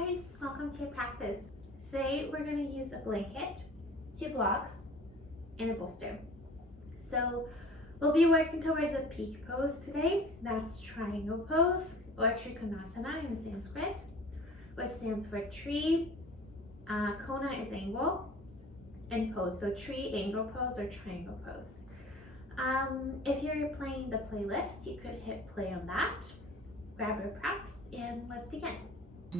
Hi, welcome to your practice. Today we're going to use a blanket, 2 blocks, and a bolster. So we'll be working towards a peak pose today. That's triangle pose or trikonasana in Sanskrit, which stands for tree, kona is angle, and pose. So tree, angle pose, or triangle pose. If you're playing the playlist, you could hit play on that. Grab your props and let's begin. So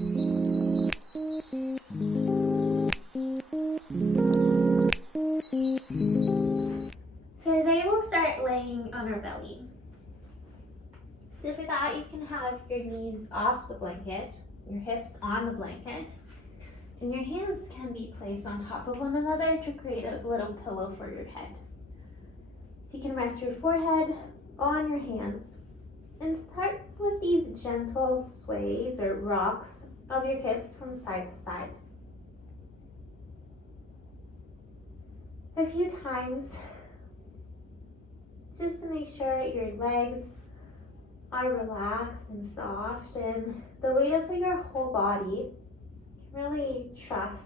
today we'll start laying on our belly. So for that, you can have your knees off the blanket, your hips on the blanket, and your hands can be placed on top of one another to create a little pillow for your head. So you can rest your forehead on your hands and start with these gentle sways or rocks of your hips from side to side. A few times, just to make sure your legs are relaxed and soft, and the weight of your whole body can really trust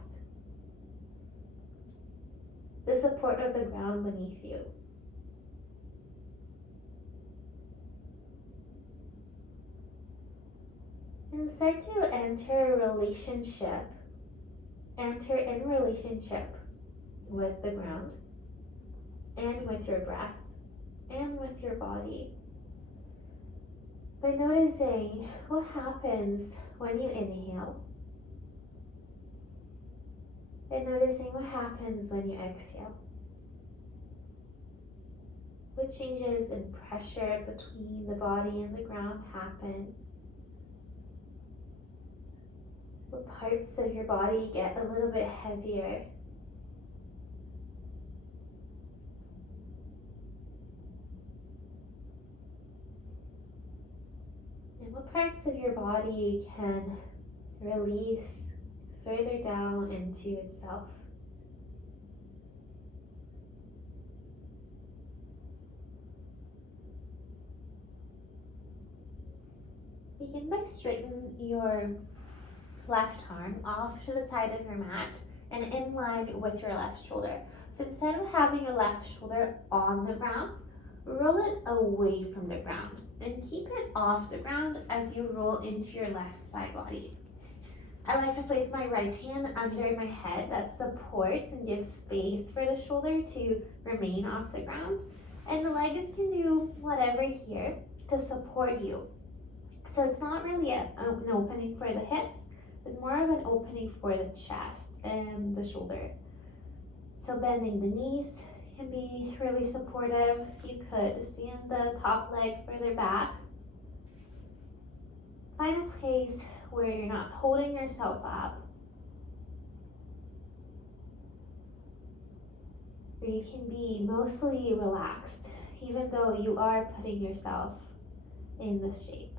the support of the ground beneath you. And start to enter in relationship with the ground and with your breath and with your body by noticing what happens when you inhale and noticing what happens when you exhale. What changes in pressure between the body and the ground happen? What parts of your body get a little bit heavier? And what parts of your body can release further down into itself? Begin by straightening your left arm off to the side of your mat and in line with your left shoulder. So instead of having your left shoulder on the ground, roll it away from the ground and keep it off the ground as you roll into your left side body. I like to place my right hand under my head. That supports and gives space for the shoulder to remain off the ground. And the legs can do whatever here to support you. So it's not really an opening for the hips. It's more of an opening for the chest and the shoulder. So bending the knees can be really supportive. You could stand the top leg further back. Find a place where you're not holding yourself up, where you can be mostly relaxed, even though you are putting yourself in this shape.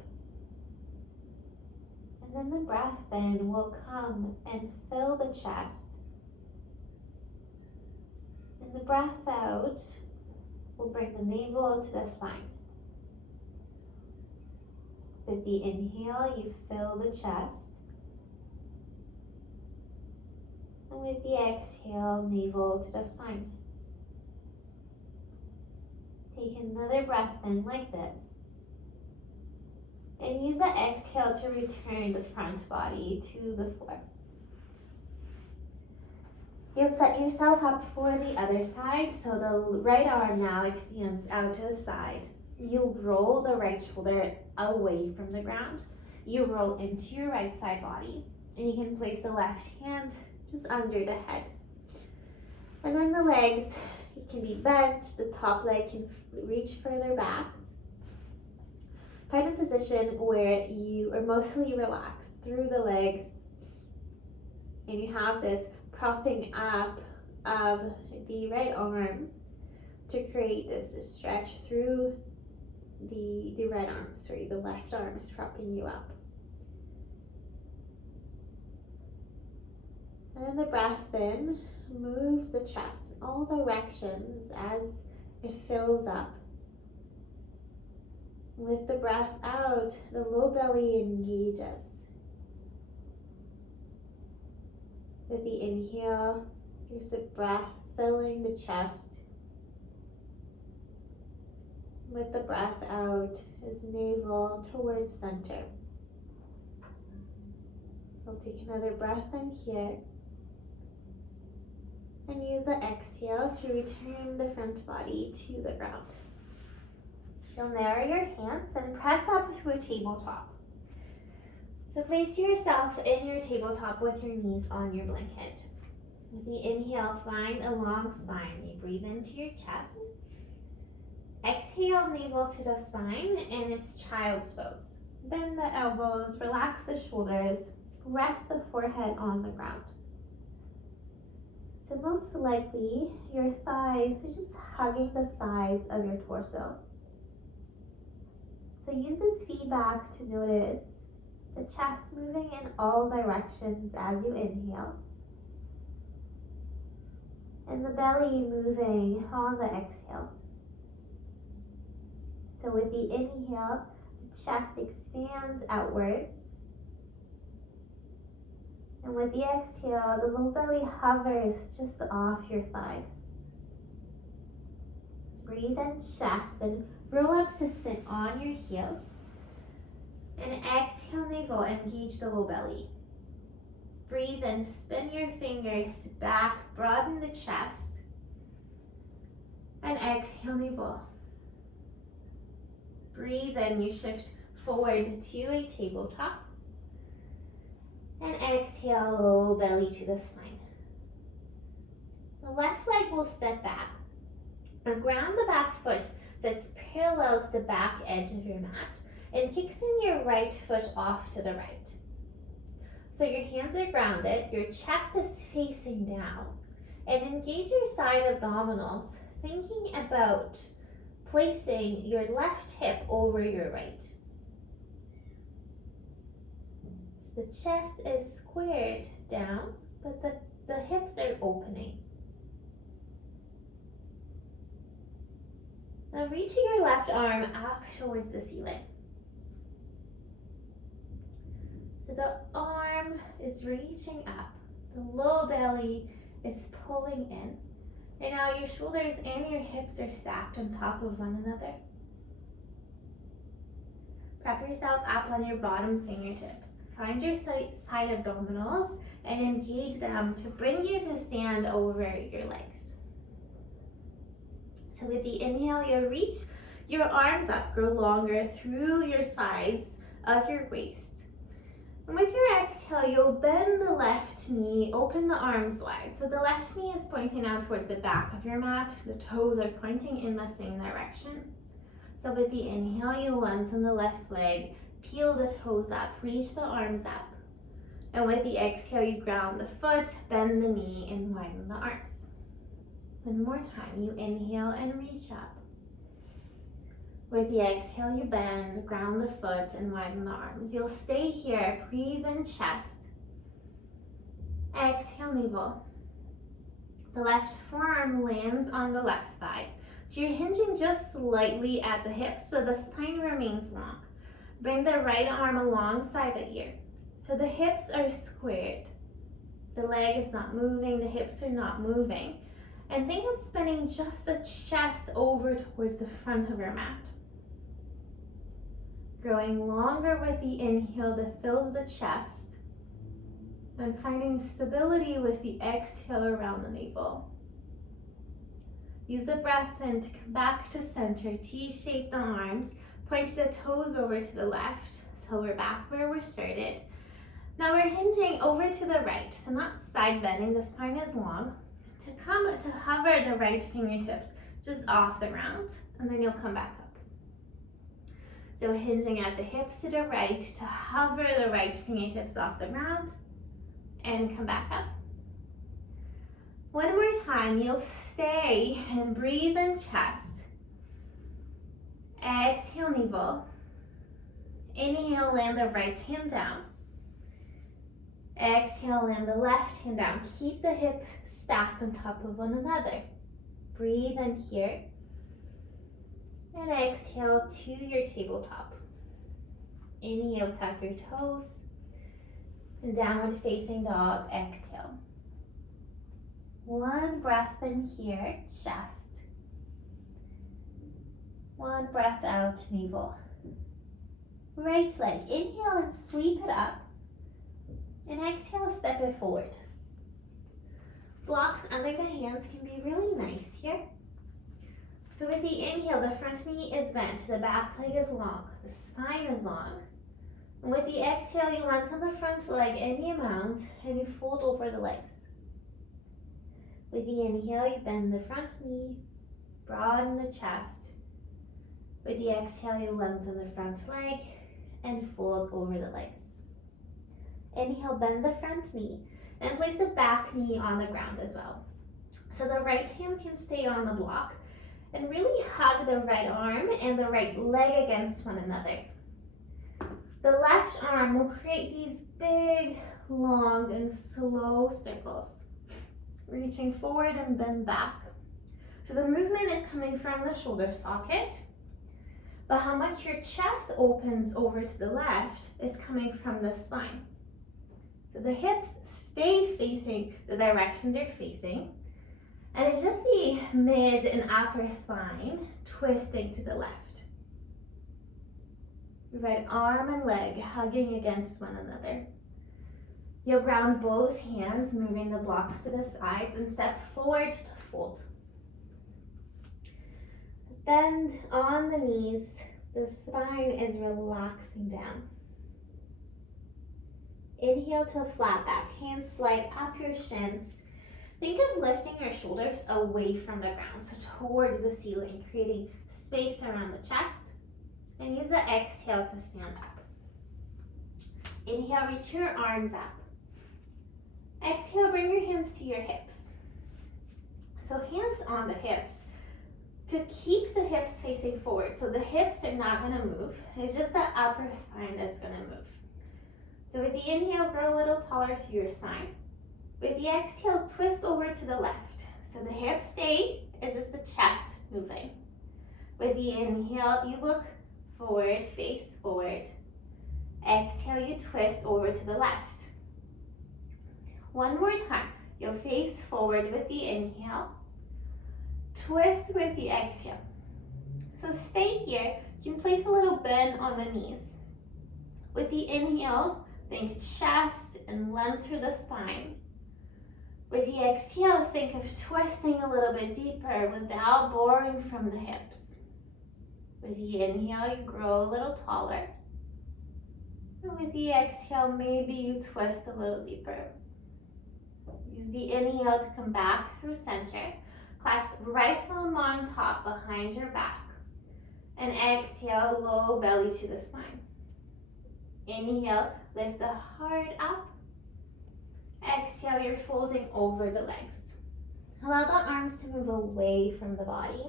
And then the breath in will come and fill the chest. And the breath out will bring the navel to the spine. With the inhale, you fill the chest. And with the exhale, navel to the spine. Take another breath in like this. And use the exhale to return the front body to the floor. You'll set yourself up for the other side, so the right arm now extends out to the side. You roll the right shoulder away from the ground. You roll into your right side body, and you can place the left hand just under the head. And then the legs, it can be bent, the top leg can reach further back. Find a position where you are mostly relaxed through the legs, and you have this propping up of the right arm to create this stretch through the right arm. Sorry, the left arm is propping you up. And then the breath in, move the chest in all directions as it fills up. With the breath out, the low belly engages. With the inhale, use the breath filling the chest. With the breath out, is navel towards center. We'll take another breath in here. And use the exhale to return the front body to the ground. You'll narrow your hands and press up to a tabletop. So place yourself in your tabletop with your knees on your blanket. With the inhale, find a long spine. You breathe into your chest. Exhale, navel to the spine, and it's child's pose. Bend the elbows, relax the shoulders, rest the forehead on the ground. So most likely, your thighs are just hugging the sides of your torso. So use this feedback to notice the chest moving in all directions as you inhale, and the belly moving on the exhale. So with the inhale, the chest expands outwards. And with the exhale, the low belly hovers just off your thighs. Breathe in chest and roll up to sit on your heels. And exhale, navel, engage the low belly. Breathe in, spin your fingers back, broaden the chest. And exhale, navel. Breathe in, you shift forward to a tabletop. And exhale, low belly to the spine. The left leg will step back. And ground the back foot so it's parallel to the back edge of your mat. And kickstand your right foot off to the right. So your hands are grounded, your chest is facing down. And engage your side abdominals, thinking about placing your left hip over your right. The chest is squared down, but the hips are opening. Now reaching your left arm up towards the ceiling. So the arm is reaching up, the low belly is pulling in, and now your shoulders and your hips are stacked on top of one another. Prep yourself up on your bottom fingertips. Find your side abdominals and engage them to bring you to stand over your legs. So with the inhale, you'll reach your arms up, grow longer through your sides of your waist. And with your exhale, you'll bend the left knee, open the arms wide. So the left knee is pointing out towards the back of your mat. The toes are pointing in the same direction. So with the inhale, you lengthen the left leg, peel the toes up, reach the arms up. And with the exhale, you ground the foot, bend the knee, and widen the arms. One more time, you inhale and reach up. With the exhale, you bend, ground the foot, and widen the arms. You'll stay here, breathe in chest. Exhale, navel. The left forearm lands on the left thigh. So you're hinging just slightly at the hips, but the spine remains long. Bring the right arm alongside the ear. So the hips are squared. The leg is not moving, the hips are not moving. And think of spinning just the chest over towards the front of your mat. Growing longer with the inhale that fills the chest. And finding stability with the exhale around the navel. Use the breath in to come back to center. T-shape the arms. Point the toes over to the left. So we're back where we started. Now we're hinging over to the right. So not side bending, the spine is long. To hover the right fingertips just off the ground. And then you'll come back up. So hinging at the hips to the right to hover the right fingertips off the ground. And come back up. One more time, you'll stay and breathe in chest. Exhale, navel. Inhale, land the right hand down. Exhale, land the left hand down. Keep the hips stacked on top of one another. Breathe in here. And exhale to your tabletop. Inhale, tuck your toes. And downward facing dog, exhale. One breath in here, chest. One breath out, navel. Right leg, inhale and sweep it up. And exhale, step it forward. Blocks under the hands can be really nice here. So with the inhale, the front knee is bent, the back leg is long, the spine is long. And with the exhale, you lengthen the front leg any amount and you fold over the legs. With the inhale, you bend the front knee, broaden the chest. With the exhale, you lengthen the front leg and fold over the legs. Inhale, bend the front knee and place the back knee on the ground as well. So the right hand can stay on the block and really hug the right arm and the right leg against one another. The left arm will create these big, long, and slow circles, reaching forward and bend back. So the movement is coming from the shoulder socket, but how much your chest opens over to the left is coming from the spine. So the hips stay facing the direction they're facing, and it's just the mid and upper spine twisting to the left. Right arm and leg hugging against one another. You'll ground both hands, moving the blocks to the sides, and step forward to fold. Bend on the knees, the spine is relaxing down. Inhale to flat back, hands slide up your shins. Think of lifting your shoulders away from the ground, so towards the ceiling, creating space around the chest. And use the exhale to stand up. Inhale, reach your arms up. Exhale, bring your hands to your hips. So hands on the hips. To keep the hips facing forward, so the hips are not going to move. It's just the upper spine that's going to move. So with the inhale, grow a little taller through your spine. With the exhale, twist over to the left. So the hips stay, it's just the chest moving. With the inhale, you look forward, face forward. Exhale, you twist over to the left. One more time. You'll face forward with the inhale. Twist with the exhale. So stay here. You can place a little bend on the knees. With the inhale, think chest and length through the spine. With the exhale, think of twisting a little bit deeper without boring from the hips. With the inhale, you grow a little taller. And with the exhale, maybe you twist a little deeper. Use the inhale to come back through center. Clasp right thumb on top behind your back. And exhale, low belly to the spine. Inhale, lift the heart up. Exhale, you're folding over the legs. Allow the arms to move away from the body.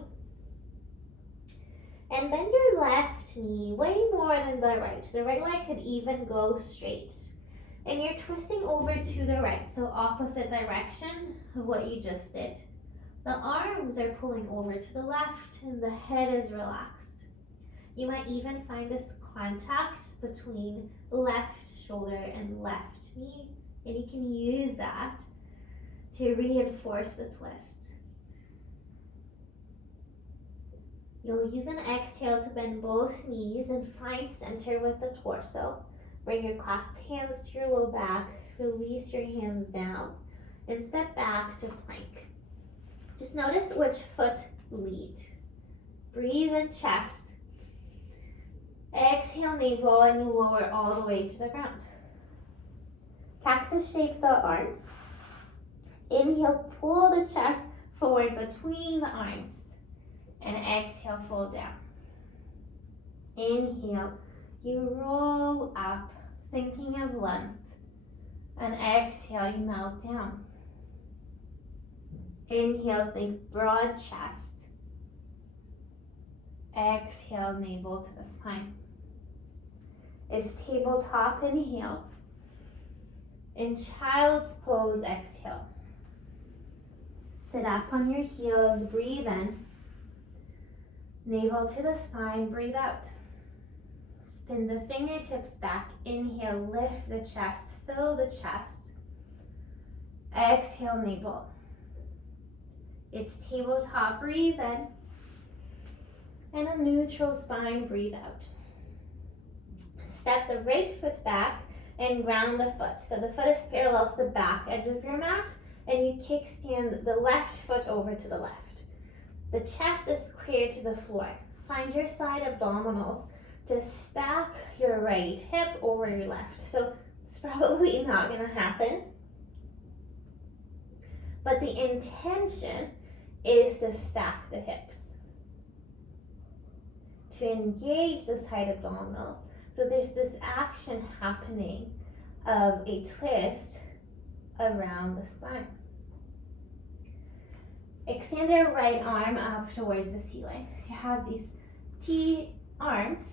And bend your left knee way more than the right. The right leg could even go straight. And you're twisting over to the right, so opposite direction of what you just did. The arms are pulling over to the left and the head is relaxed. You might even find this contact between left shoulder and left knee, and you can use that to reinforce the twist. You'll use an exhale to bend both knees and find center with the torso. Bring your clasped hands to your low back, release your hands down, and step back to plank. Just notice which foot lead. Breathe in chest. Exhale navel and you lower all the way to the ground. Cactus shape the arms. Inhale, pull the chest forward between the arms. And exhale, fold down. Inhale, you roll up, thinking of length. And exhale, you melt down. Inhale, think broad chest. Exhale, navel to the spine. Is tabletop, inhale. In child's pose, exhale. Sit up on your heels, breathe in. Navel to the spine, breathe out. Spin the fingertips back. Inhale, lift the chest, fill the chest. Exhale, navel. It's tabletop, breathe in. And a neutral spine, breathe out. Step the right foot back and ground the foot. So the foot is parallel to the back edge of your mat, and you kickstand the left foot over to the left. The chest is square to the floor. Find your side abdominals to stack your right hip over your left. So it's probably not going to happen, but the intention is to stack the hips, to engage the side abdominals. So there's this action happening of a twist around the spine. Extend your right arm up towards the ceiling. So you have these T arms.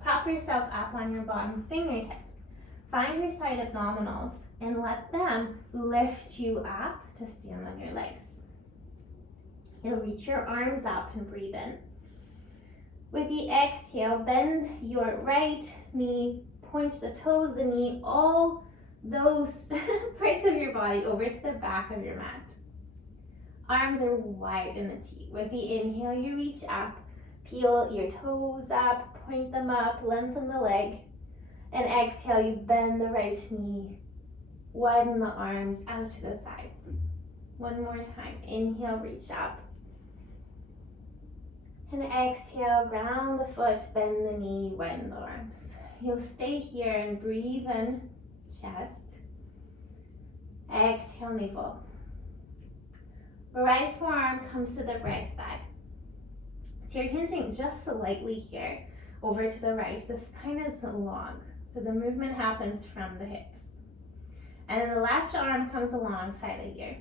Prop yourself up on your bottom fingertips. Find your side abdominals and let them lift you up to stand on your legs. You'll reach your arms up and breathe in. With the exhale, bend your right knee, point the toes, the knee, all those parts of your body over to the back of your mat. Arms are wide in a T. With the inhale, you reach up, peel your toes up, point them up, lengthen the leg. And exhale, you bend the right knee, widen the arms out to the sides. One more time. Inhale, reach up. And exhale, ground the foot, bend the knee, widen the arms. You'll stay here and breathe in, chest. Exhale, navel. Right forearm comes to the right thigh. So you're hinging just slightly here over to the right. The spine is long, so the movement happens from the hips. And then the left arm comes alongside the ear.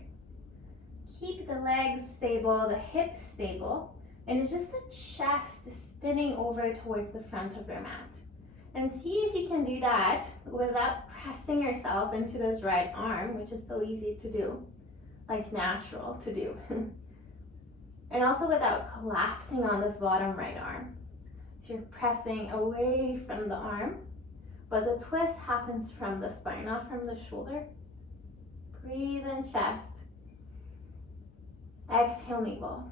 Keep the legs stable, the hips stable, and it's just the chest spinning over towards the front of your mat. And see if you can do that without pressing yourself into this right arm, which is so easy to do, like natural to do. And also without collapsing on this bottom right arm. So you're pressing away from the arm, but the twist happens from the spine, not from the shoulder. Breathe in, chest. Exhale, navel.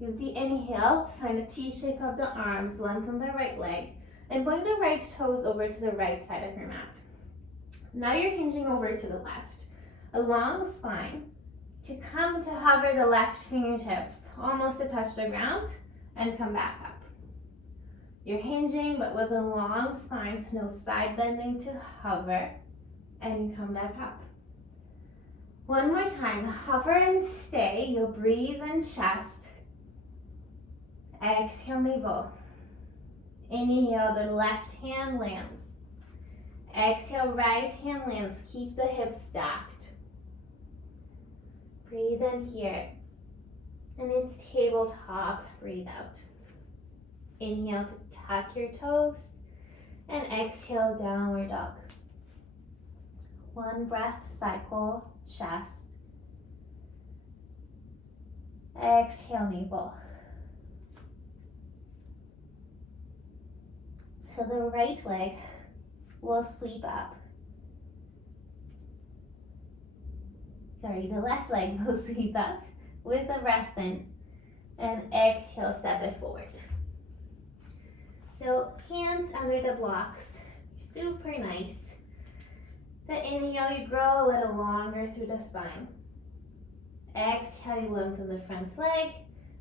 Use the inhale to find a T shape of the arms, lengthen the right leg, and bring the right toes over to the right side of your mat. Now you're hinging over to the left, along the spine, to come to hover the left fingertips almost to touch the ground and come back up. You're hinging but with a long spine, so no side bending, to hover and come back up. One more time, hover and stay. You'll breathe in, chest. Exhale, navel. Inhale, the left hand lands. Exhale, right hand lands. Keep the hips stacked. Breathe in here. And it's tabletop, breathe out. Inhale to tuck your toes. And exhale, downward dog. One breath cycle, chest. Exhale, navel. So the right leg will sweep up. The left leg will sweep up with a breath in, and exhale, step it forward. So hands under the blocks, super nice. The inhale, you grow a little longer through the spine. Exhale, you lengthen the front leg,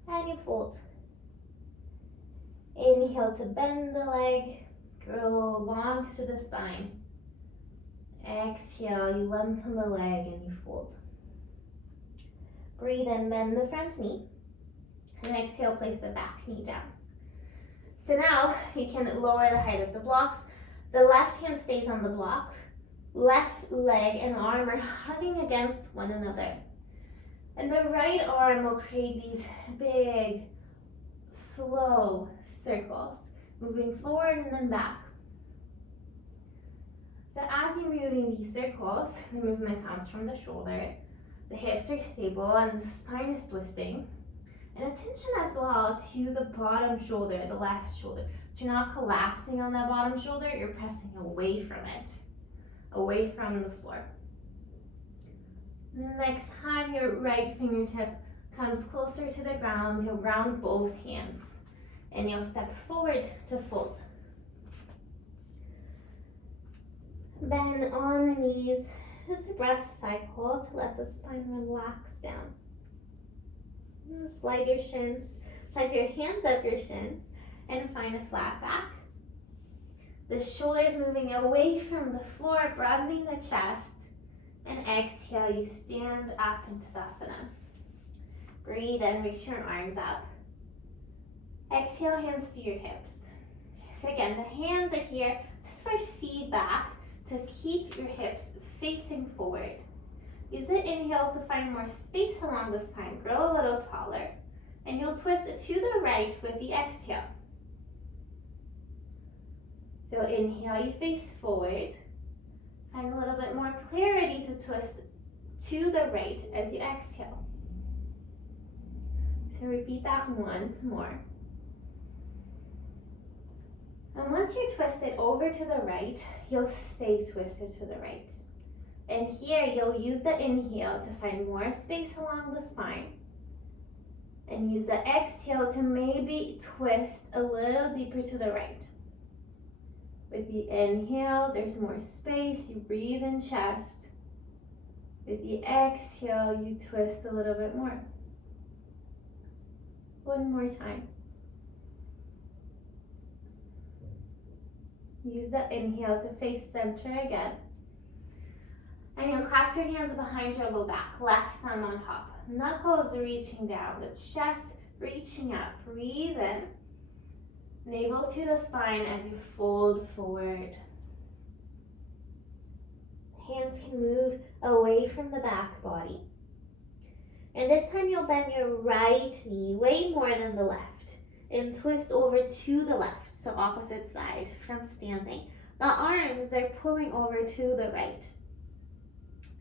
and you fold. Inhale to bend the leg, grow long through the spine. Exhale, you lengthen the leg and you fold. Breathe in, bend the front knee. And exhale, place the back knee down. So now you can lower the height of the blocks. The left hand stays on the blocks. Left leg and arm are hugging against one another. And the right arm will create these big, slow circles, moving forward and then back. So as you're moving these circles, the movement comes from the shoulder, the hips are stable and the spine is twisting. And attention as well to the bottom shoulder, the left shoulder. So you're not collapsing on that bottom shoulder, you're pressing away from it, away from the floor. And the next time your right fingertip comes closer to the ground, you'll ground both hands. And you'll step forward to fold. Bend on the knees. Just a breath cycle to let the spine relax down. And slide your shins, slide your hands up your shins, and find a flat back. The shoulders moving away from the floor, broadening the chest. And exhale, you stand up into Tadasana. Breathe in, reach your arms up. Exhale, hands to your hips. So again, the hands are here just for feedback to keep your hips facing forward. Use the inhale to find more space along the spine. Grow a little taller. And you'll twist it to the right with the exhale. So inhale, you face forward. Find a little bit more clarity to twist to the right as you exhale. So repeat that once more. And once you're twisted over to the right, you'll stay twisted to the right. And here you'll use the inhale to find more space along the spine. And use the exhale to maybe twist a little deeper to the right. With the inhale, there's more space, you breathe in chest. With the exhale, you twist a little bit more. One more time. Use the inhale to face center again. And you'll clasp your hands behind your low back, left thumb on top. Knuckles reaching down, the chest reaching up. Breathe in. Navel to the spine as you fold forward. Hands can move away from the back body. And this time you'll bend your right knee way more than the left and twist over to the left, so opposite side from standing. The arms are pulling over to the right.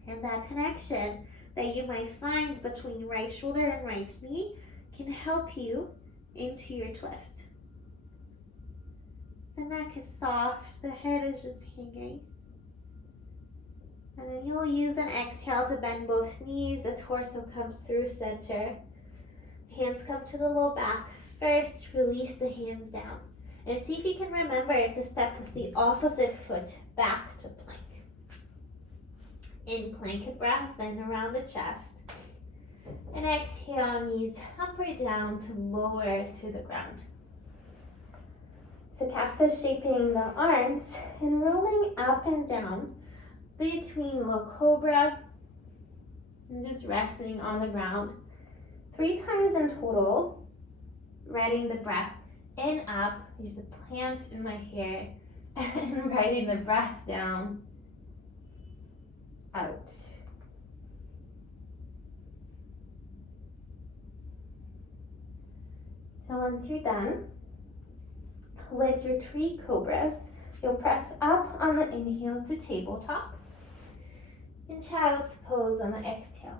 And that connection that you might find between right shoulder and right knee can help you into your twist. The neck is soft, the head is just hanging. And then you'll use an exhale to bend both knees, the torso comes through center. Hands come to the low back. First, release the hands down. And see if you can remember to step with the opposite foot back to plank. In plank breath, bend around the chest. And exhale, knees up or down to lower to the ground. So kapta shaping the arms and rolling up and down between low cobra and just resting on the ground 3 times in total. Riding the breath in, up, use the plant in my hair, and riding the breath down, out. So once you're done with your 3 cobras, you'll press up on the inhale to tabletop and child's pose on the exhale.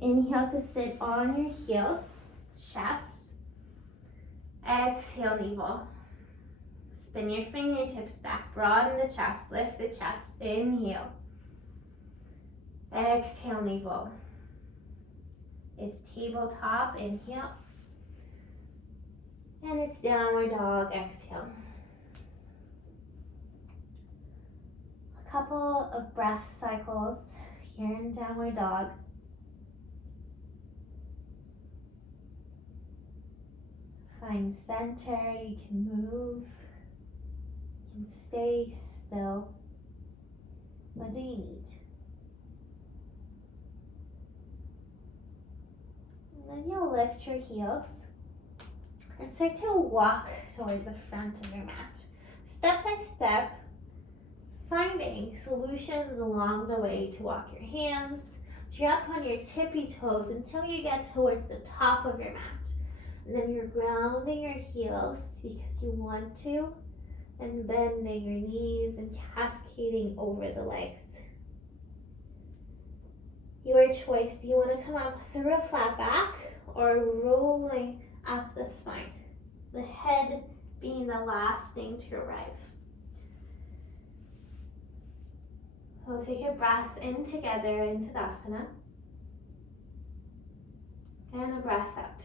Inhale to sit on your heels, chest. Exhale, navel. Spin your fingertips back, broaden the chest, lift the chest. Inhale. Exhale, navel. It's tabletop, inhale. And it's downward dog, exhale. A couple of breath cycles here in downward dog. Find center, you can move, you can stay still. What do you need? And then you'll lift your heels and start to walk toward the front of your mat. Step by step, finding solutions along the way to walk your hands. So you're up on your tippy toes until you get towards the top of your mat. And then you're grounding your heels because you want to, and bending your knees and cascading over the legs. Your choice, do you want to come up through a flat back or rolling up the spine? The head being the last thing to arrive. We'll take a breath in together into Tadasana. And a breath out.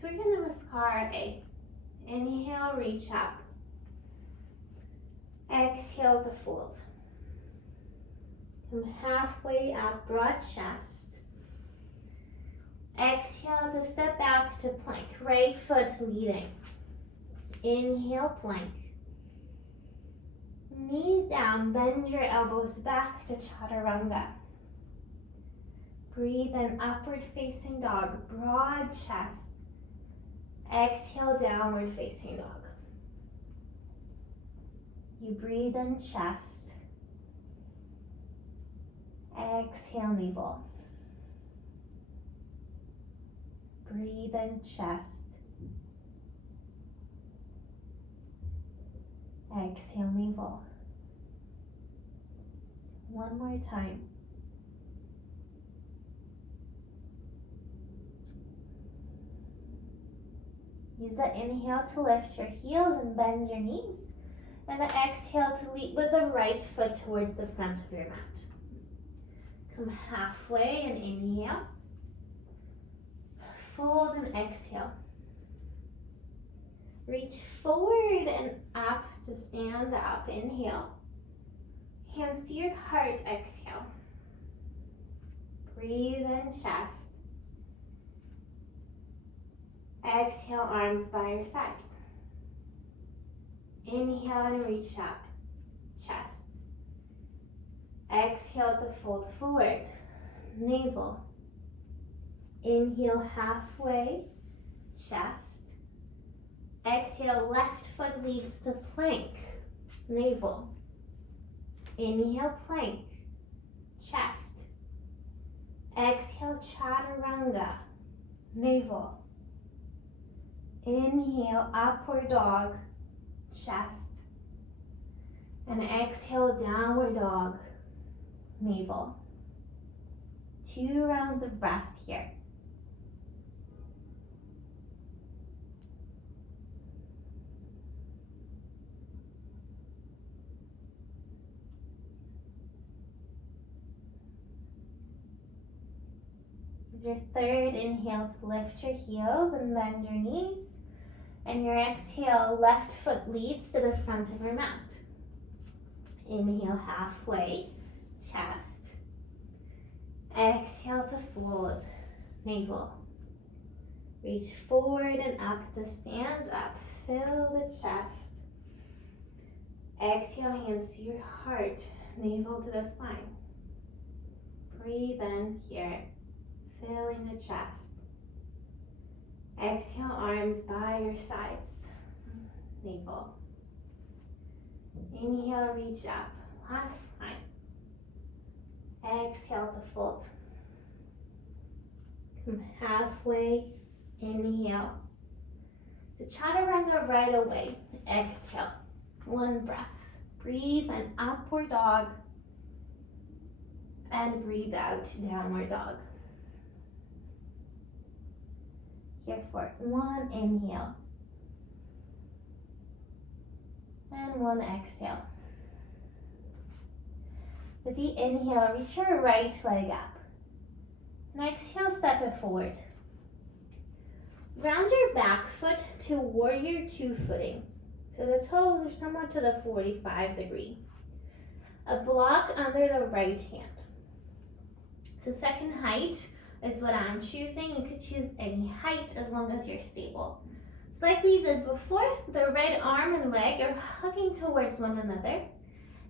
Surya Namaskar. Inhale, reach up. Exhale to fold. Come halfway up, broad chest. Exhale to step back to plank. Right foot leading. Inhale, plank. Knees down, bend your elbows back to chaturanga. Breathe in, upward facing dog, broad chest. Exhale, downward facing dog. You breathe in, chest. Exhale, navel. Breathe in, chest. Exhale, navel. One more time. Use the inhale to lift your heels and bend your knees. And the exhale to leap with the right foot towards the front of your mat. Come halfway and inhale. Fold and exhale. Reach forward and up to stand up. Inhale. Hands to your heart. Exhale. Breathe in, chest. Exhale, arms by your sides. Inhale and reach up, chest. Exhale to fold forward, navel. Inhale, halfway, chest. Exhale, left foot leads to plank, navel. Inhale, plank, chest. Exhale, chaturanga, navel. Inhale, upward dog, chest. And exhale, downward dog, navel. 2 rounds of breath here. With your third inhale to lift your heels and bend your knees. And your exhale, left foot leads to the front of your mat. Inhale, halfway, chest. Exhale to fold, navel. Reach forward and up to stand up. Fill the chest. Exhale, hands to your heart, navel to the spine. Breathe in here, filling the chest. Exhale, arms by your sides, navel. Inhale, reach up. Last time. Exhale to fold. Come halfway, inhale. To chaturanga right away. Exhale. 1 breath. Breathe an upward dog. And breathe out, downward dog. Here for 1 inhale. And 1 exhale. With the inhale, reach your right leg up. And exhale, step it forward. Round your back foot to warrior 2 footing. So the toes are somewhat to the 45 degree. A block under the right hand. So second height is what I'm choosing. You could choose any height as long as you're stable. So like we did before, the right arm and leg are hugging towards one another.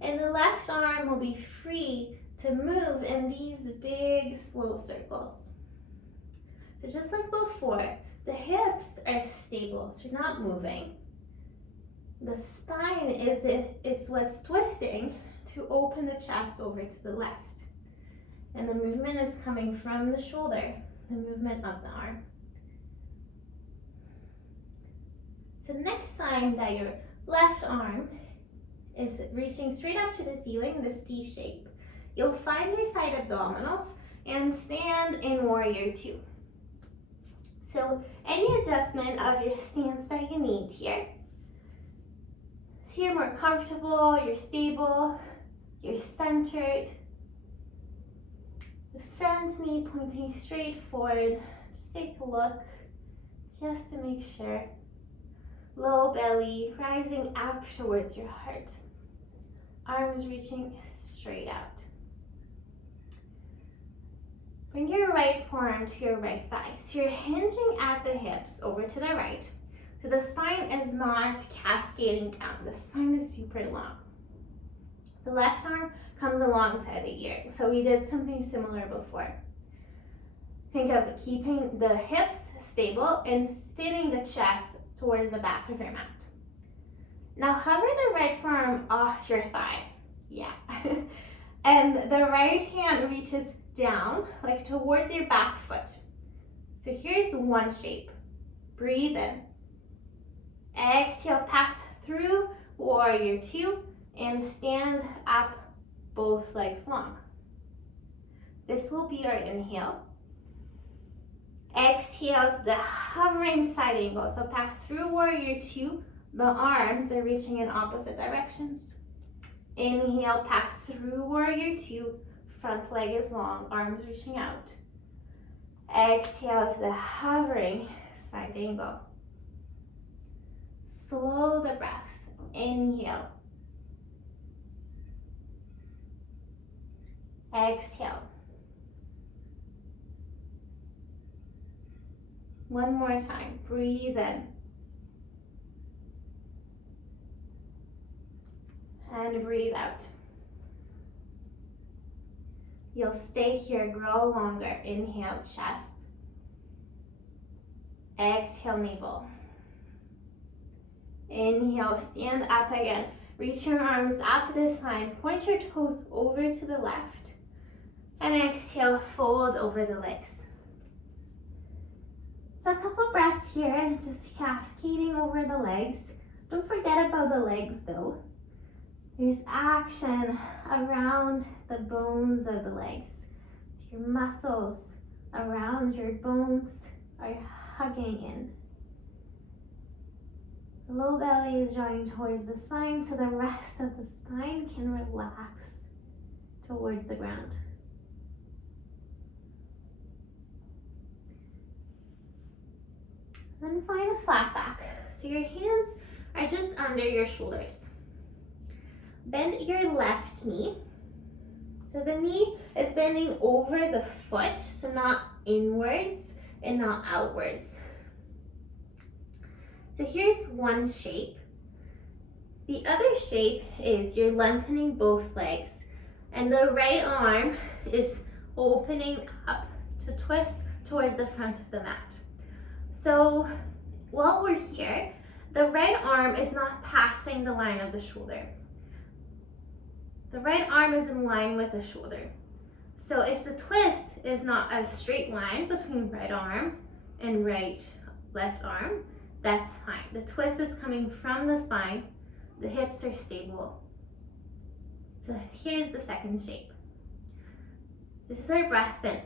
And the left arm will be free to move in these big slow circles. So just like before, the hips are stable, so you're not moving. The spine is what's twisting to open the chest over to the left. And the movement is coming from the shoulder, the movement of the arm. So next time that your left arm is reaching straight up to the ceiling, this T shape, you'll find your side abdominals and stand in warrior 2. So any adjustment of your stance that you need here. So you're more comfortable, you're stable, You're centered. The front knee pointing straight forward. Just take a look, just to make sure. Low belly, rising up towards your heart. Arms reaching straight out. Bring your right forearm to your right thigh. So you're hinging at the hips over to the right. So the spine is not cascading down. The spine is super long. The left arm comes alongside the ear. So we did something similar before. Think of keeping the hips stable and spinning the chest towards the back of your mat. Now hover the right forearm off your thigh. Yeah. And the right hand reaches down, like towards your back foot. So here's one shape. Breathe in. Exhale, pass through warrior two and stand up, both legs long. This will be our inhale. Exhale to the hovering side angle. So pass through warrior two. The arms are reaching in opposite directions. Inhale, pass through warrior two. Front leg is long, arms reaching out. Exhale to the hovering side angle. Slow the breath. Inhale. Exhale. One more time. Breathe in. And breathe out. You'll stay here, grow longer. Inhale, chest. Exhale, navel. Inhale, stand up again. Reach your arms up this time. Point your toes over to the left. And exhale, fold over the legs. So a couple breaths here, just cascading over the legs. Don't forget about the legs though. There's action around the bones of the legs. So your muscles around your bones are hugging in. The low belly is drawing towards the spine so the rest of the spine can relax towards the ground. Then find a flat back. So your hands are just under your shoulders. Bend your left knee. So the knee is bending over the foot, so not inwards and not outwards. So here's one shape. The other shape is you're lengthening both legs and the right arm is opening up to twist towards the front of the mat. So while we're here, the right arm is not passing the line of the shoulder. The right arm is in line with the shoulder. So if the twist is not a straight line between right arm and left arm, that's fine. The twist is coming from the spine. The hips are stable. So here's the second shape. This is our breath in.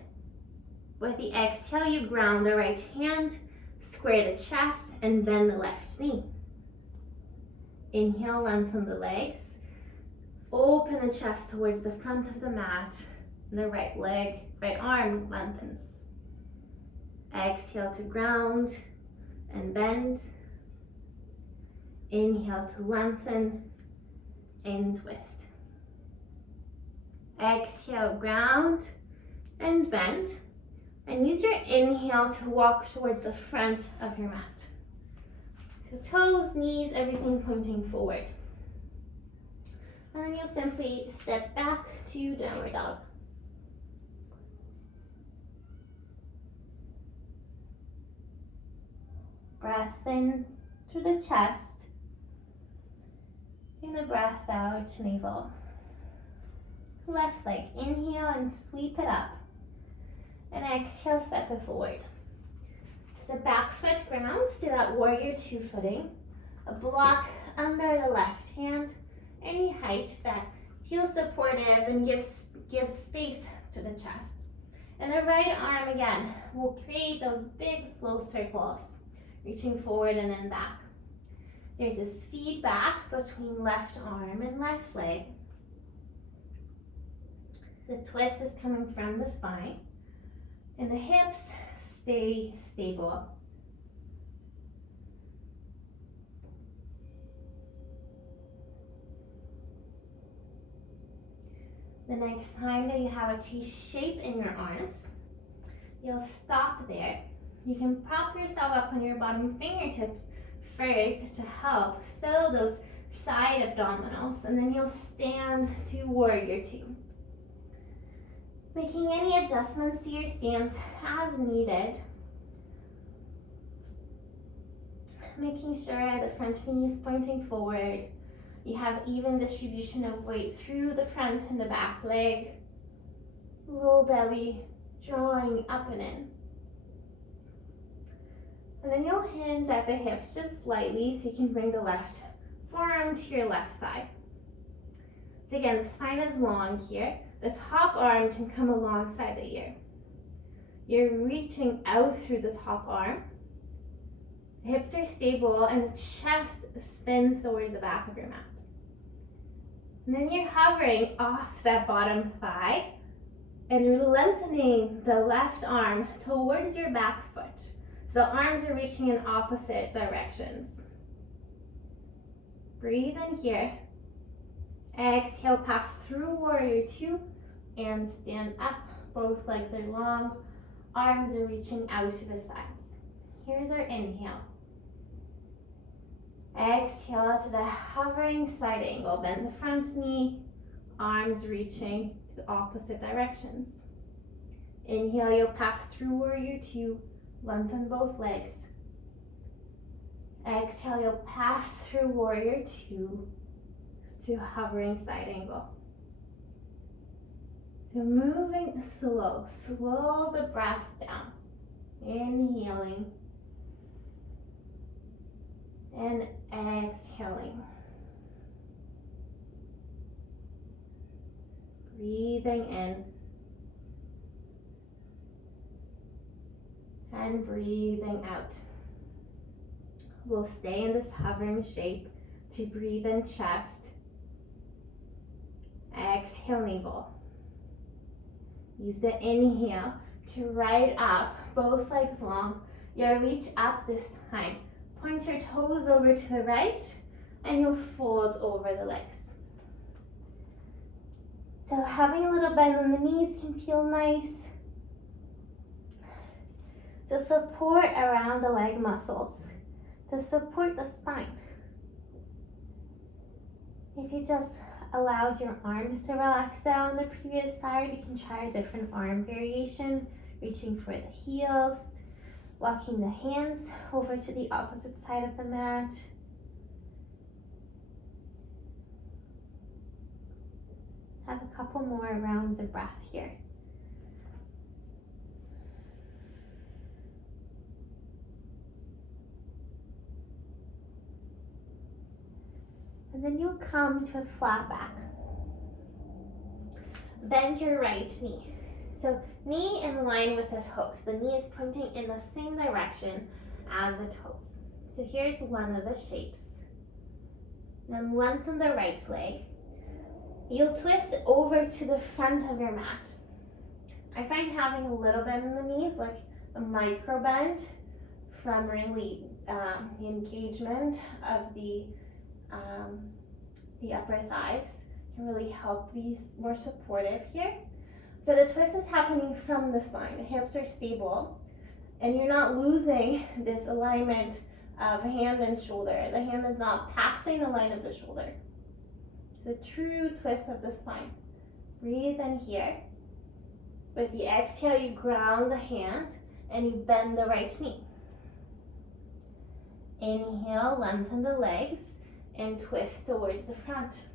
With the exhale, you ground the right hand, square the chest, and bend the left knee. Inhale, lengthen the legs. Open the chest towards the front of the mat. And the right arm lengthens. Exhale to ground and bend. Inhale to lengthen and twist. Exhale, ground and bend. And use your inhale to walk towards the front of your mat. So toes, knees, everything pointing forward. And then you'll simply step back to downward dog. Breath in through the chest. And the breath out, navel. Left leg, inhale and sweep it up. And exhale, step it forward. So the back foot grounds to that warrior two footing. A block under the left hand. Any height that feels supportive and gives space to the chest. And the right arm again will create those big slow circles, reaching forward and then back. There's this feedback between left arm and left leg. The twist is coming from the spine, and the hips stay stable. The next time that you have a T shape in your arms, you'll stop there. You can prop yourself up on your bottom fingertips first to help fill those side abdominals, and then you'll stand to warrior two. Making any adjustments to your stance as needed. Making sure the front knee is pointing forward. You have even distribution of weight through the front and the back leg. Low belly, drawing up and in. And then you'll hinge at the hips just slightly so you can bring the left forearm to your left thigh. So again, the spine is long here. The top arm can come alongside the ear. You're reaching out through the top arm. The hips are stable and the chest spins towards the back of your mat. And then you're hovering off that bottom thigh and you're lengthening the left arm towards your back foot. So the arms are reaching in opposite directions. Breathe in here. Exhale, pass through warrior two and stand up. Both legs are long. Arms are reaching out to the sides. Here's our inhale. Exhale to the hovering side angle. Bend the front knee. Arms reaching to opposite directions. Inhale, you'll pass through warrior two. Lengthen both legs. Exhale, you'll pass through warrior two to hovering side angle. So moving slow, slow the breath down. Inhaling and exhaling. Breathing in and breathing out. We'll stay in this hovering shape to breathe in chest. Exhale, navel. Use the inhale to right up, both legs long. You'll reach up this time. Point your toes over to the right and you'll fold over the legs. So having a little bend in the knees can feel nice. To support around the leg muscles, to support the spine. If you just allowed your arms to relax down the previous side, you can try a different arm variation, reaching for the heels, walking the hands over to the opposite side of the mat. Have a couple more rounds of breath here. And then you'll come to a flat back. Bend your right knee. So knee in line with the toes. The knee is pointing in the same direction as the toes. So here's one of the shapes. Then lengthen the right leg. You'll twist over to the front of your mat. I find having a little bend in the knees, like a micro bend from really the engagement of the upper thighs can really help be more supportive here. So the twist is happening from the spine. The hips are stable and you're not losing this alignment of hand and shoulder. The hand is not passing the line of the shoulder. It's a true twist of the spine. Breathe in here. With the exhale, you ground the hand and you bend the right knee. Inhale, lengthen the legs and twist towards the front,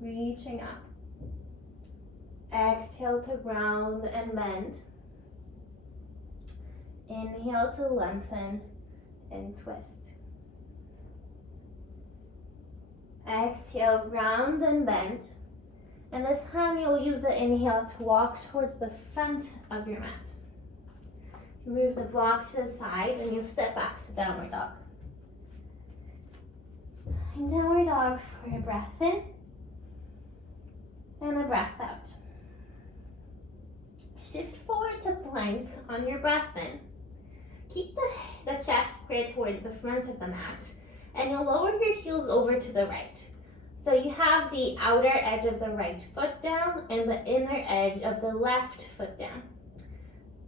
reaching up. Exhale to ground and bend. Inhale to lengthen and twist. Exhale, ground and bend. And this time you'll use the inhale to walk towards the front of your mat. Move the block to the side and you'll step back to downward dog. And downward dog for a breath in and a breath out. shift forward to plank on your breath in. Keep the chest square towards the front of the mat, and you'll lower your heels over to the right. So you have the outer edge of the right foot down and the inner edge of the left foot down.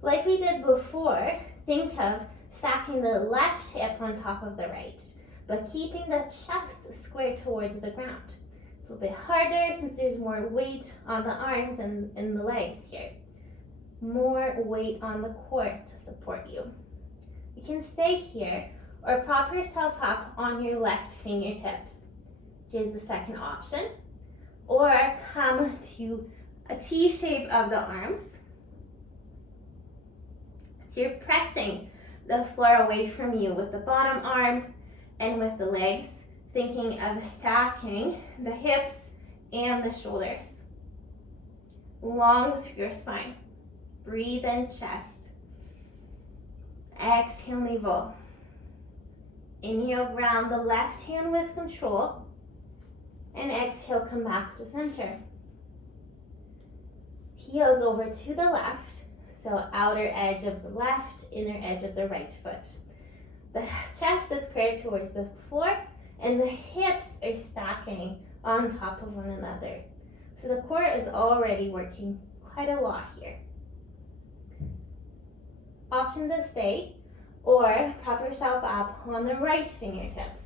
Like we did before, think of stacking the left hip on top of the right, but keeping the chest square towards the ground. It's a little bit harder since there's more weight on the arms and the legs here. More weight on the core to support you. You can stay here or prop yourself up on your left fingertips. Here's the second option. Or come to a T shape of the arms. So you're pressing the floor away from you with the bottom arm and with the legs, thinking of stacking the hips and the shoulders. Long through your spine. Breathe in chest. Exhale, navel. Inhale, ground the left hand with control. And exhale, come back to center. Heels over to the left. So outer edge of the left, inner edge of the right foot. The chest is square towards the floor and the hips are stacking on top of one another. So the core is already working quite a lot here. Option to stay or prop yourself up on the right fingertips.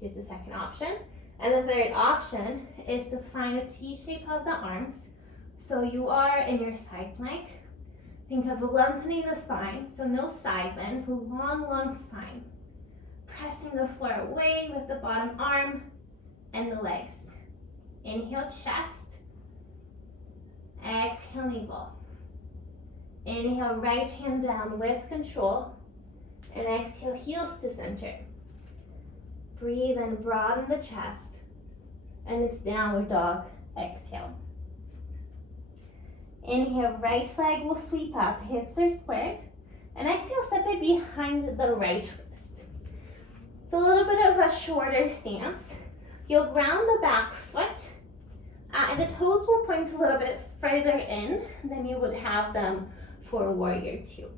Here's the second option. And the third option is to find a T shape of the arms. So you are in your side plank. Think of lengthening the spine, so no side bend, long, long spine. Pressing the floor away with the bottom arm and the legs. Inhale, chest. Exhale, navel. Inhale, right hand down with control. And exhale, heels to center. Breathe and broaden the chest. And it's downward dog. Exhale. Inhale, right leg will sweep up, hips are squared. And exhale, step it behind the right wrist. So a little bit of a shorter stance. You'll ground the back foot, and the toes will point a little bit further in than you would have them for warrior two.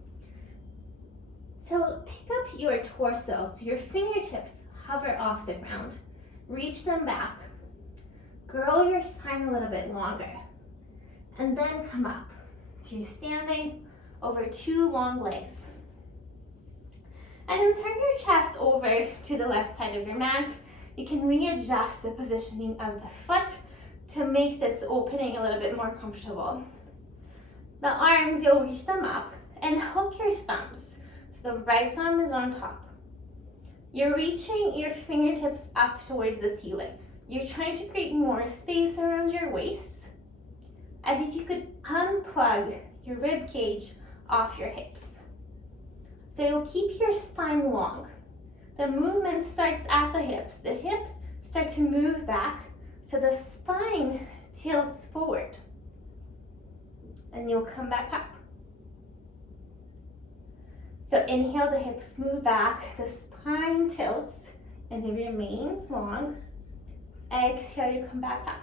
So pick up your torso, so your fingertips hover off the ground. Reach them back. Grow your spine a little bit longer. And then come up. So you're standing over two long legs. And then turn your chest over to the left side of your mat. You can readjust the positioning of the foot to make this opening a little bit more comfortable. The arms, you'll reach them up and hook your thumbs. So the right thumb is on top. You're reaching your fingertips up towards the ceiling. You're trying to create more space around your waist, as if you could unplug your rib cage off your hips. So you'll keep your spine long. The movement starts at the hips. The hips start to move back, so the spine tilts forward. And you'll come back up. So inhale, the hips move back, the spine tilts, and it remains long. Exhale, you come back up.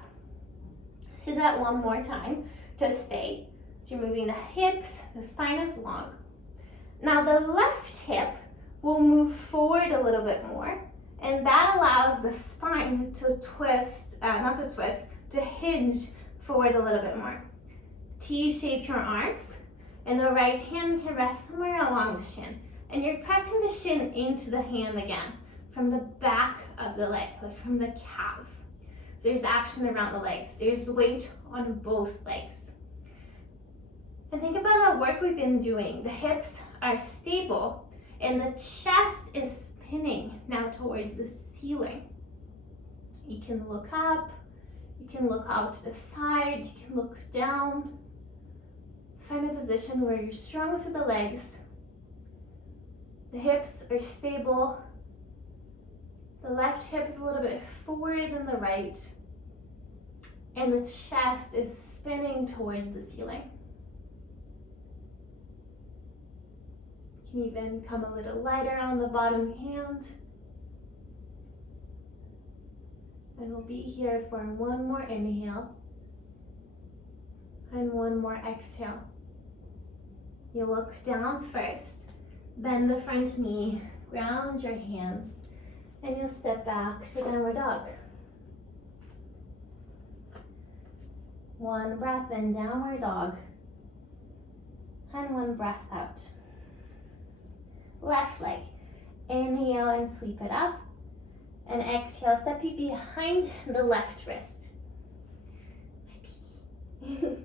So that one more time to stay. So you're moving the hips, the spine is long. Now the left hip will move forward a little bit more, and that allows the spine to to hinge forward a little bit more. T-shape your arms, and the right hand can rest somewhere along the shin. And you're pressing the shin into the hand again, from the back of the leg, like from the calf. There's action around the legs. There's weight on both legs. And think about that work we've been doing. The hips are stable and the chest is spinning now towards the ceiling. You can look up, you can look out to the side, you can look down. Find a position where you're strong through the legs. The hips are stable. The left hip is a little bit forward than the right. And the chest is spinning towards the ceiling. You can even come a little lighter on the bottom hand. And we'll be here for one more inhale and one more exhale. You look down first, bend the front knee, ground your hands, and you'll step back to downward dog. One breath in, downward dog. And one breath out. Left leg. Inhale and sweep it up. And exhale, step you behind the left wrist. My pinky.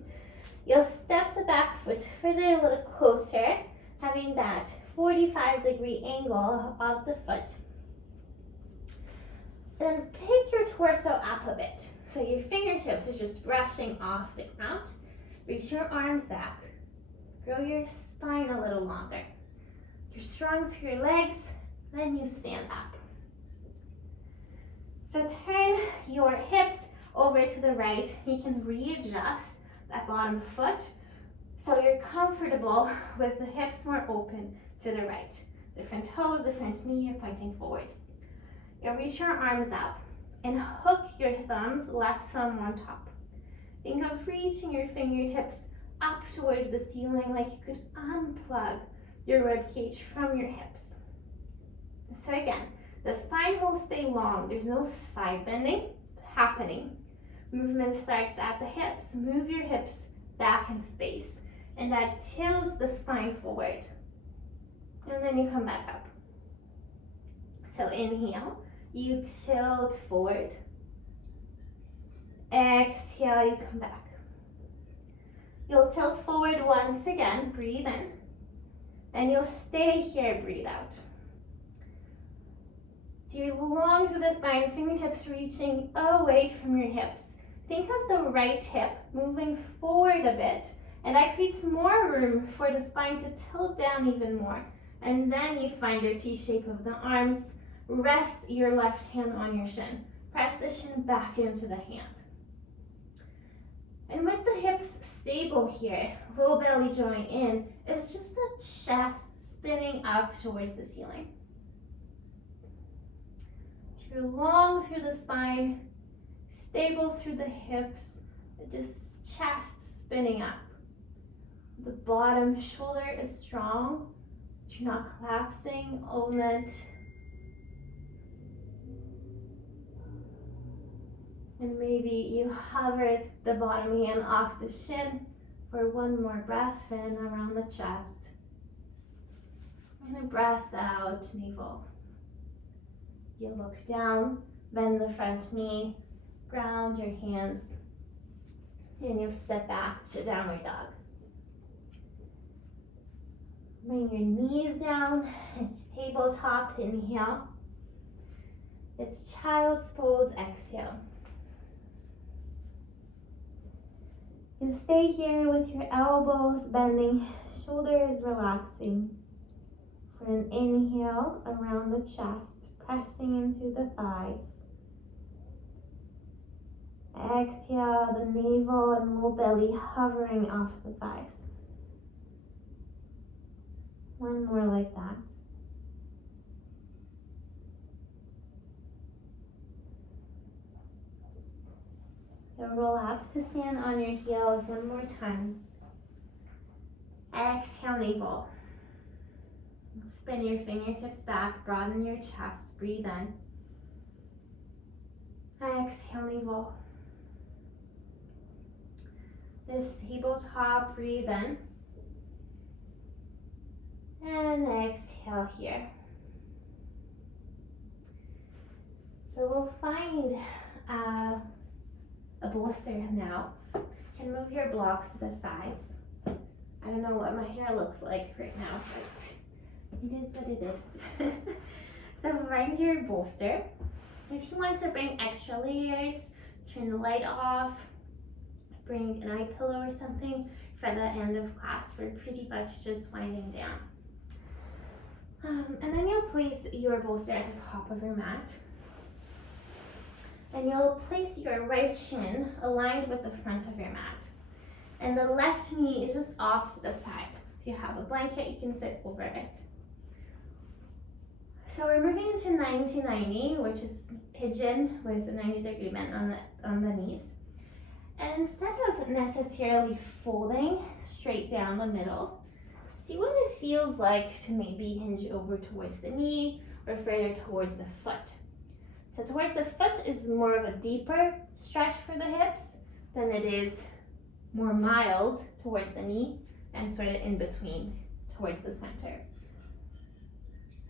You'll step the back foot further a little closer, having that 45-degree angle of the foot. Then pick your torso up a bit. So your fingertips are just brushing off the ground. Reach your arms back. Grow your spine a little longer. You're strong through your legs, then you stand up. So turn your hips over to the right. You can readjust that bottom foot so you're comfortable with the hips more open to the right. The front toes, the front knee are pointing forward. You'll reach your arms up and hook your thumbs, left thumb on top. Think of reaching your fingertips up towards the ceiling like you could unplug your rib cage from your hips. So again, the spine will stay long. There's no side bending happening. Movement starts at the hips. Move your hips back in space, and that tilts the spine forward. And then you come back up. So inhale, you tilt forward. Exhale, you come back. You'll tilt forward once again, breathe in, and you'll stay here, breathe out. So you're long through the spine, fingertips reaching away from your hips. Think of the right hip moving forward a bit, and that creates more room for the spine to tilt down even more. And then you find your T shape of the arms. Rest your left hand on your shin. Press the shin back into the hand. And with the hips stable here, low belly joint in, it's just the chest spinning up towards the ceiling. So you're long through the spine, stable through the hips, just chest spinning up. The bottom shoulder is strong, so you're not collapsing, own it. And maybe you hover the bottom hand off the shin for one more breath in around the chest. And a breath out, navel. You look down, bend the front knee, ground your hands, and you'll step back to downward dog. Bring your knees down, it's tabletop, inhale. It's child's pose, exhale. You stay here with your elbows bending, shoulders relaxing. For an inhale around the chest, pressing into the thighs. Exhale, the navel and low belly hovering off the thighs. One more like that. You'll roll up to stand on your heels one more time. Exhale, navel. Spin your fingertips back, broaden your chest, breathe in. Exhale, navel. This tabletop, breathe in. And exhale here. So we'll find a bolster now. You can move your blocks to the sides. I don't know what my hair looks like right now, but it is what it is. So find your bolster. If you want to bring extra layers, turn the light off, bring an eye pillow or something for the end of class. We're pretty much just winding down. And then you'll place your bolster at the top of your mat. And you'll place your right shin aligned with the front of your mat. And the left knee is just off to the side. So you have a blanket, you can sit over it. So we're moving into 90-90, which is pigeon with a 90-degree bend on the knees. And instead of necessarily folding straight down the middle, See what it feels like to maybe hinge over towards the knee or further towards the foot. So towards the foot is more of a deeper stretch for the hips than it is more mild towards the knee and sort of in between towards the center.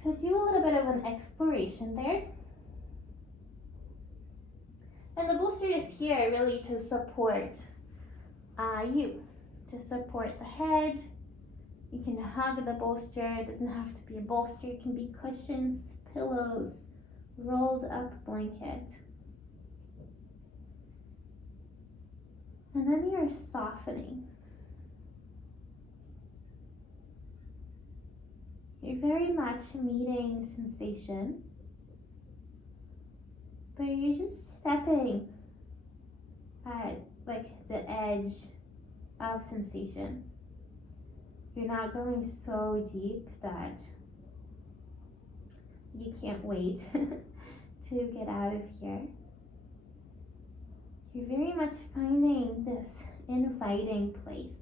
So do a little bit of an exploration there. And the bolster is here really to support you, to support the head. You can hug the bolster. It doesn't have to be a bolster. It can be cushions, pillows, rolled up blanket. And then you're softening. You're very much meeting sensation, but you're just stepping at like the edge of sensation. You're not going so deep that you can't wait to get out of here. You're very much finding this inviting place.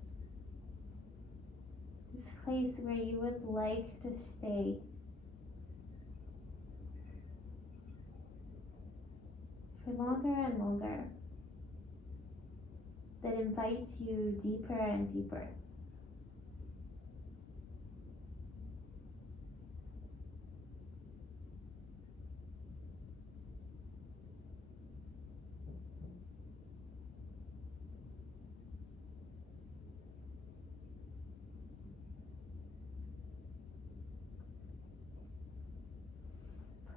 This place where you would like to stay for longer and longer. That invites you deeper and deeper.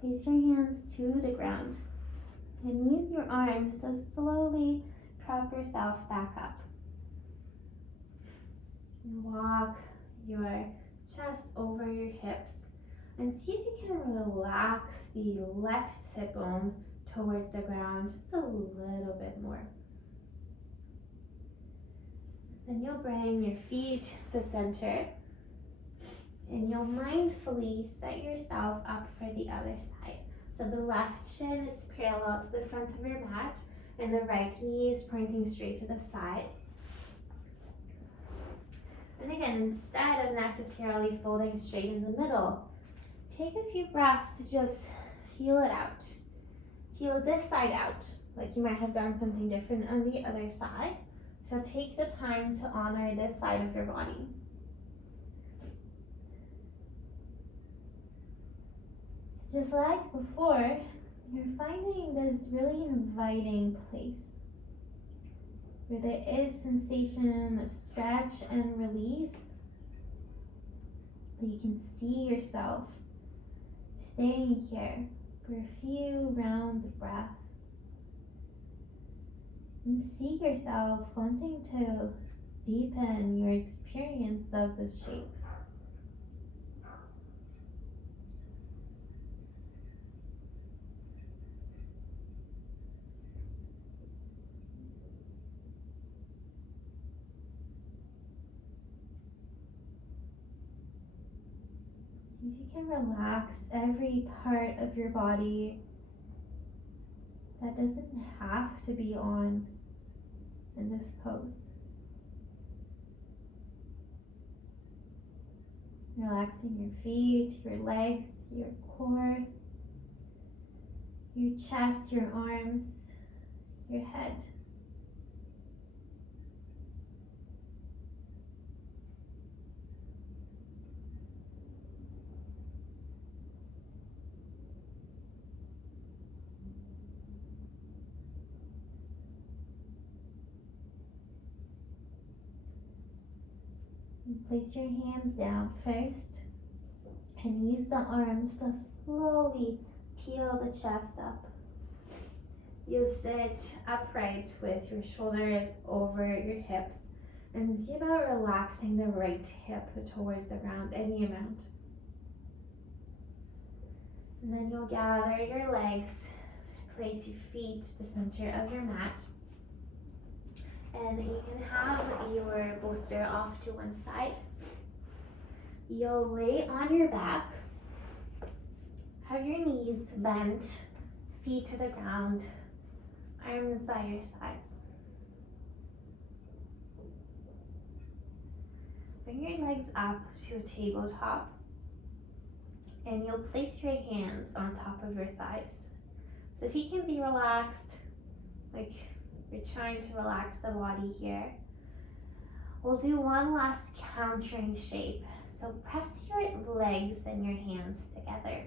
Place your hands to the ground and use your arms to slowly prop yourself back up. And walk your chest over your hips and see if you can relax the left sit bone towards the ground just a little bit more. Then you'll bring your feet to center. And you'll mindfully set yourself up for the other side. So the left shin is parallel to the front of your mat, and the right knee is pointing straight to the side. And again, instead of necessarily folding straight in the middle, take a few breaths to just feel it out. Feel this side out, like you might have done something different on the other side. So take the time to honor this side of your body. Just like before, you're finding this really inviting place where there is sensation of stretch and release. You can see yourself staying here for a few rounds of breath. And see yourself wanting to deepen your experience of this shape. See if you can relax every part of your body that doesn't have to be on in this pose. Relaxing your feet, your legs, your core, your chest, your arms, your head. Place your hands down first and use the arms to slowly peel the chest up. You'll sit upright with your shoulders over your hips and see about relaxing the right hip towards the ground any amount. And then you'll gather your legs, place your feet to the center of your mat. And you can have your bolster off to one side. You'll lay on your back, have your knees bent, feet to the ground, arms by your sides. bring your legs up to a tabletop, and you'll place your hands on top of your thighs. So if you can be relaxed, like you're trying to relax the body here, we'll do one last countering shape. So press your legs and your hands together.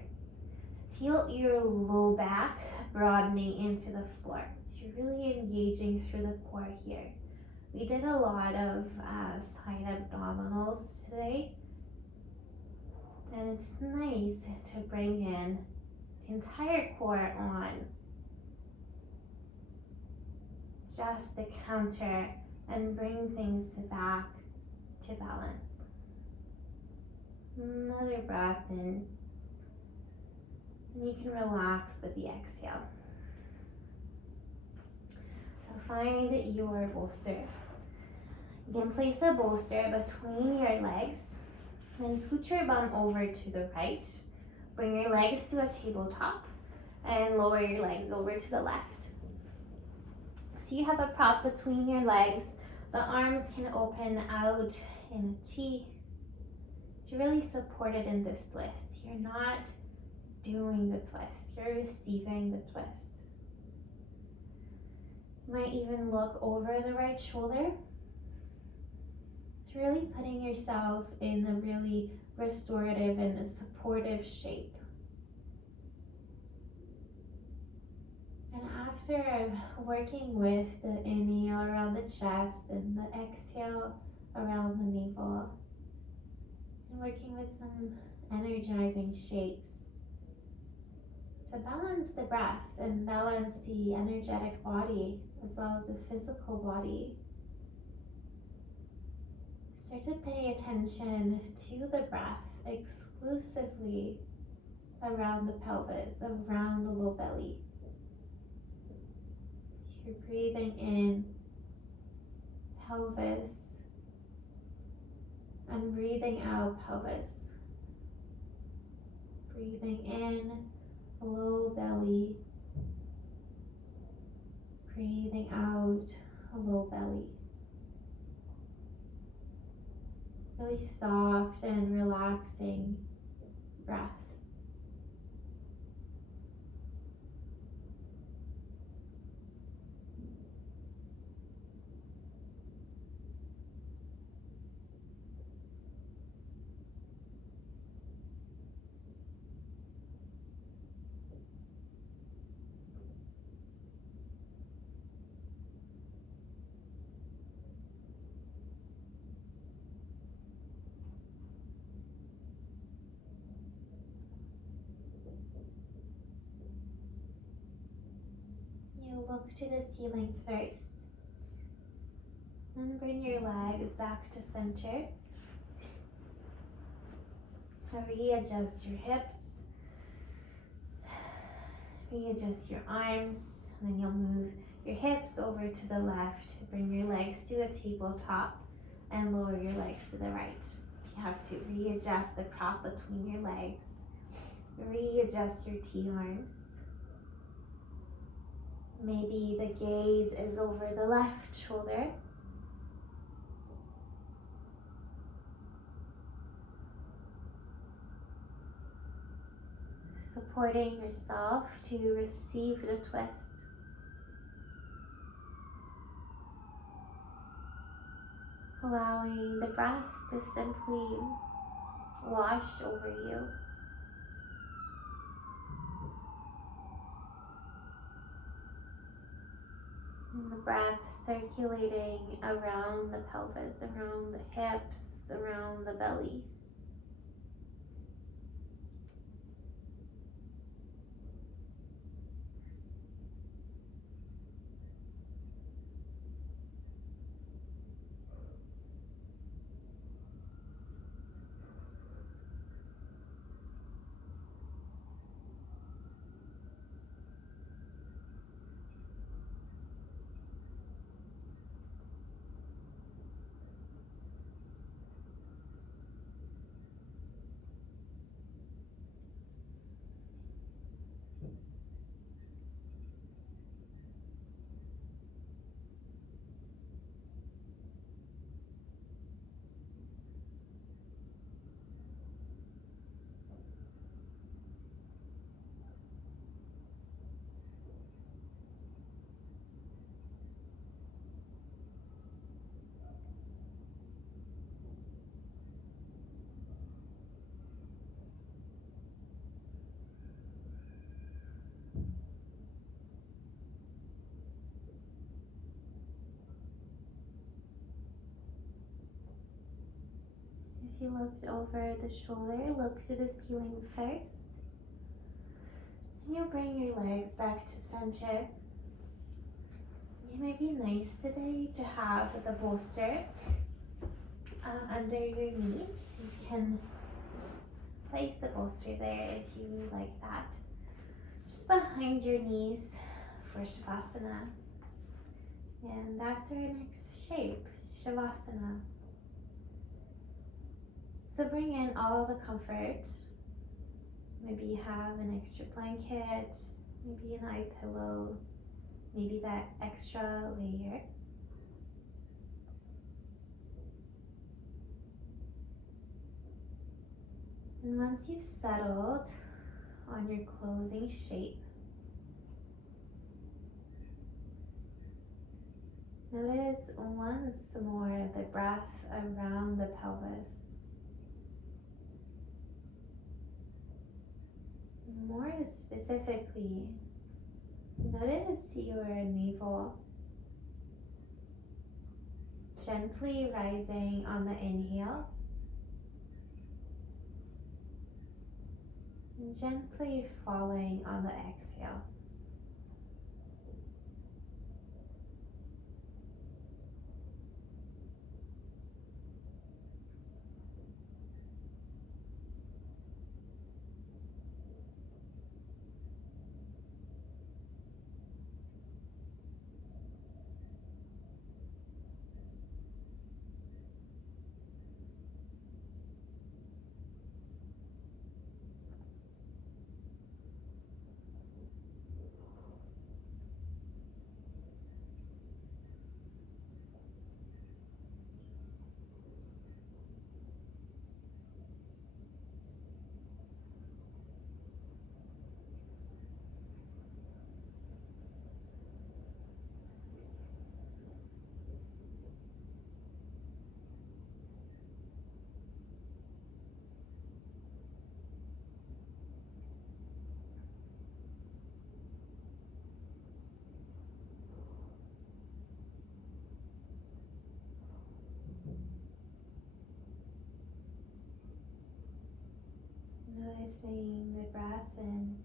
Feel your low back broadening into the floor. So you're really engaging through the core here. We did a lot of side abdominals today, and it's nice to bring in the entire core on, just to counter and bring things back to balance. Another breath in, and you can relax with the exhale. So find your bolster. You can place the bolster between your legs, then scoot your bum over to the right. Bring your legs to a tabletop and lower your legs over to the left. So you have a prop between your legs. The arms can open out in a T to really support it in this twist. You're not doing the twist, you're receiving the twist. You might even look over the right shoulder. It's really putting yourself in a really restorative and a supportive shape. And after working with the inhale around the chest and the exhale around the navel, and working with some energizing shapes to balance the breath and balance the energetic body as well as the physical body, start to pay attention to the breath exclusively around the pelvis, around the low belly. You're breathing in pelvis and breathing out pelvis. Breathing in low belly. Breathing out low belly. Really soft and relaxing breath. You look to the ceiling first. Then bring your legs back to center. Readjust your hips. Readjust your arms. And then you'll move your hips over to the left. Bring your legs to a tabletop and lower your legs to the right. If you have to, readjust the prop between your legs. Readjust your T-arms. Maybe the gaze is over the left shoulder. Supporting yourself to receive the twist. Allowing the breath to simply wash over you. And the breath circulating around the pelvis, around the hips, around the belly. If you looked over the shoulder, look to the ceiling first. And you'll bring your legs back to center. It might be nice today to have the bolster under your knees. You can place the bolster there if you like that. Just behind your knees for Shavasana. And that's our next shape, Shavasana. So bring in all the comfort. Maybe you have an extra blanket, maybe an eye pillow, maybe that extra layer. And once you've settled on your closing shape, notice once more the breath around the pelvis. More specifically, notice your navel gently rising on the inhale and gently falling on the exhale. Noticing the breath in,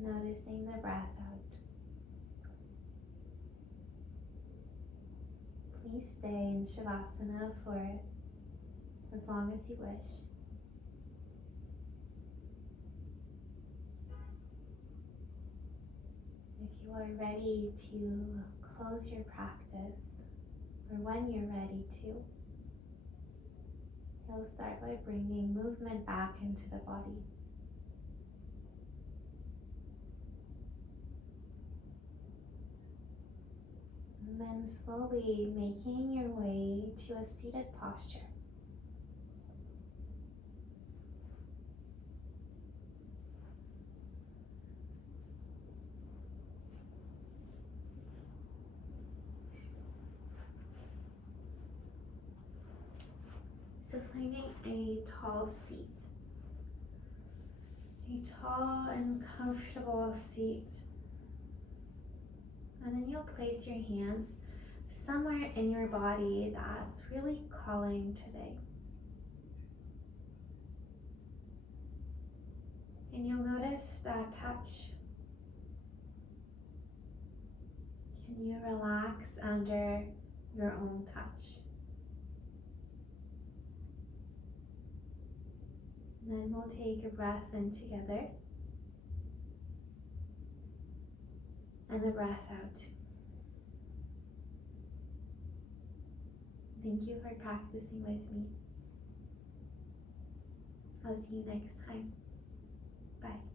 noticing the breath out. Please stay in Shavasana for as long as you wish. If you are ready to close your practice, or when you're ready to, you'll start by bringing movement back into the body. And then slowly making your way to a seated posture. So finding a tall seat, a tall and comfortable seat. And then you'll place your hands somewhere in your body that's really calling today. And you'll notice that touch. Can you relax under your own touch? And then we'll take a breath in together and a breath out. Thank you for practicing with me. I'll see you next time. Bye.